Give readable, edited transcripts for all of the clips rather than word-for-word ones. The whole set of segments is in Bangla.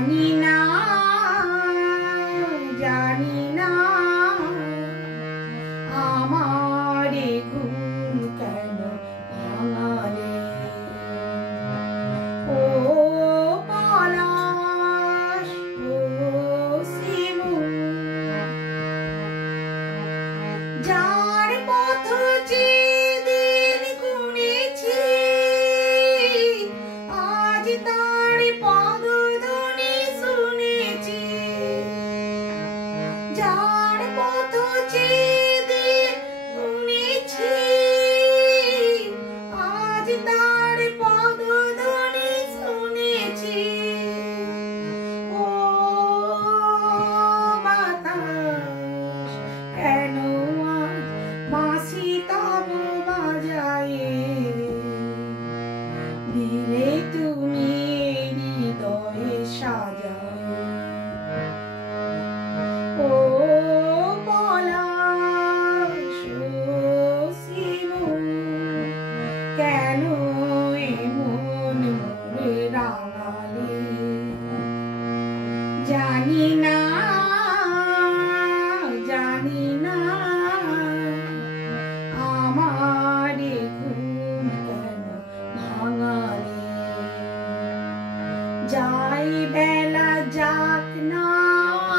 জানি না জানি না আমার ঘুম কেন ভাঙালে ও পলাশ ও শিমুল যার পথ যেদিন গুনেছি আজ তার পদধ্বনি শুনেছি যার পথ যেদিন গুনেছি আজ তার পদধ্বনি শুনেছি ও বাতাস কেন বাঁশি তব বাজায়ে দিলে তুমি হৃদয়ে সাজায়ে ও পলাশ ও শিমুল কেন এমন মোরে রাঙালে জানি না জানি না আমার ঘুম কেন ভাঙালে যাই বেলা যাক না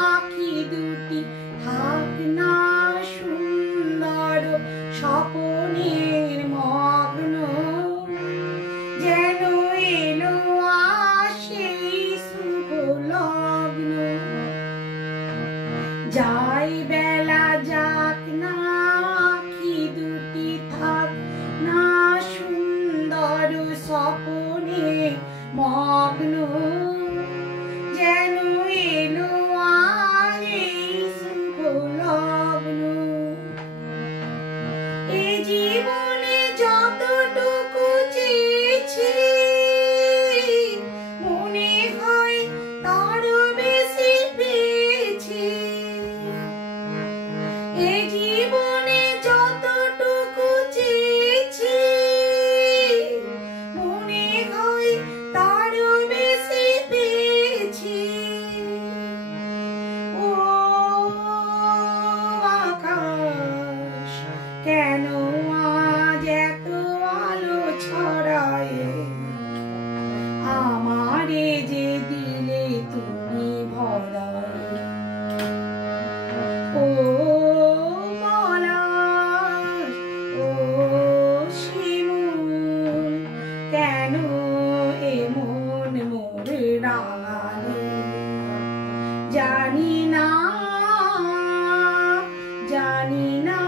আঁখি দুটি থাক না সুন্দর স্বপ্নের মগ্ন যেন এলো আসে শুভ লগ্ন যাই বেলা যাক না আঁখি দুটি থাক না সুন্দর স্বপ্নে মগ্ন যেন এলো আয়ে শুভ লগ্ন এ জীবনে যতটুকু চেয়েছি মনে হয় তারও বেশি পেয়েছি এ জীবনে যতটুকু চেয়েছি মনে হয় তারও বেশি পেয়েছি ও আকাশ কেন আজ এত আলো ছড়ায় আমারে যে দিলে তুমি ভরায় ও পলাশ ও শিমুল কেন এমন মোরে রাঙালে জানি না জানি না